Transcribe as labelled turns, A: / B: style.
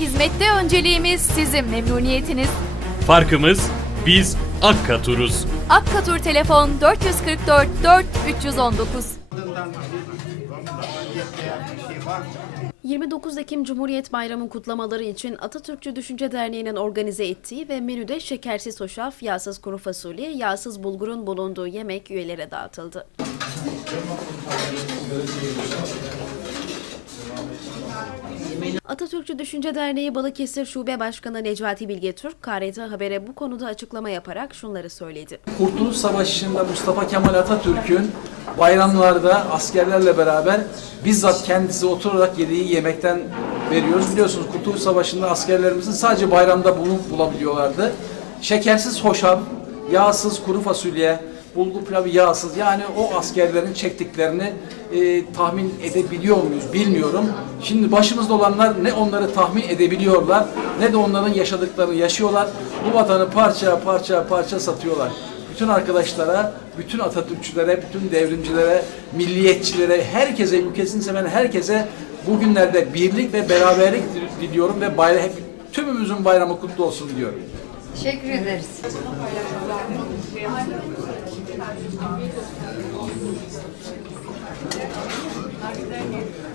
A: Hizmette önceliğimiz sizin memnuniyetiniz.
B: Farkımız biz Akkatur'uz.
A: Akkatur telefon 444 4 319.
C: 29 Ekim Cumhuriyet Bayramı kutlamaları için Atatürkçü Düşünce Derneği'nin organize ettiği ve menüde şekersiz hoşaf, yağsız kuru fasulye, yağsız bulgurun bulunduğu yemek üyelere dağıtıldı. Atatürkçü Düşünce Derneği Balıkesir Şube Başkanı Necati Bilge Türk, KRT Haber'e bu konuda açıklama yaparak şunları söyledi.
D: Kurtuluş Savaşı'nda Mustafa Kemal Atatürk'ün bayramlarda askerlerle beraber bizzat kendisi oturarak yediği yemekten veriyoruz. Biliyorsunuz Kurtuluş Savaşı'nda askerlerimizin sadece bayramda bunu bulabiliyorlardı. Şekersiz hoşaf, yağsız kuru fasulye, bulgur pilavı yağsız yani o askerlerin çektiklerini e, tahmin edebiliyor muyuz bilmiyorum. Şimdi başımızda olanlar ne onları tahmin edebiliyorlar ne de onların yaşadıklarını yaşıyorlar. Bu vatanı parça parça parça satıyorlar. Bütün arkadaşlara, bütün Atatürkçülere, bütün devrimcilere, milliyetçilere, herkese, ülkesini seven herkese bugünlerde birlik ve beraberlik diliyorum ve bayram, tümümüzün bayramı kutlu olsun diyorum.
E: Teşekkür ederiz. Thank you.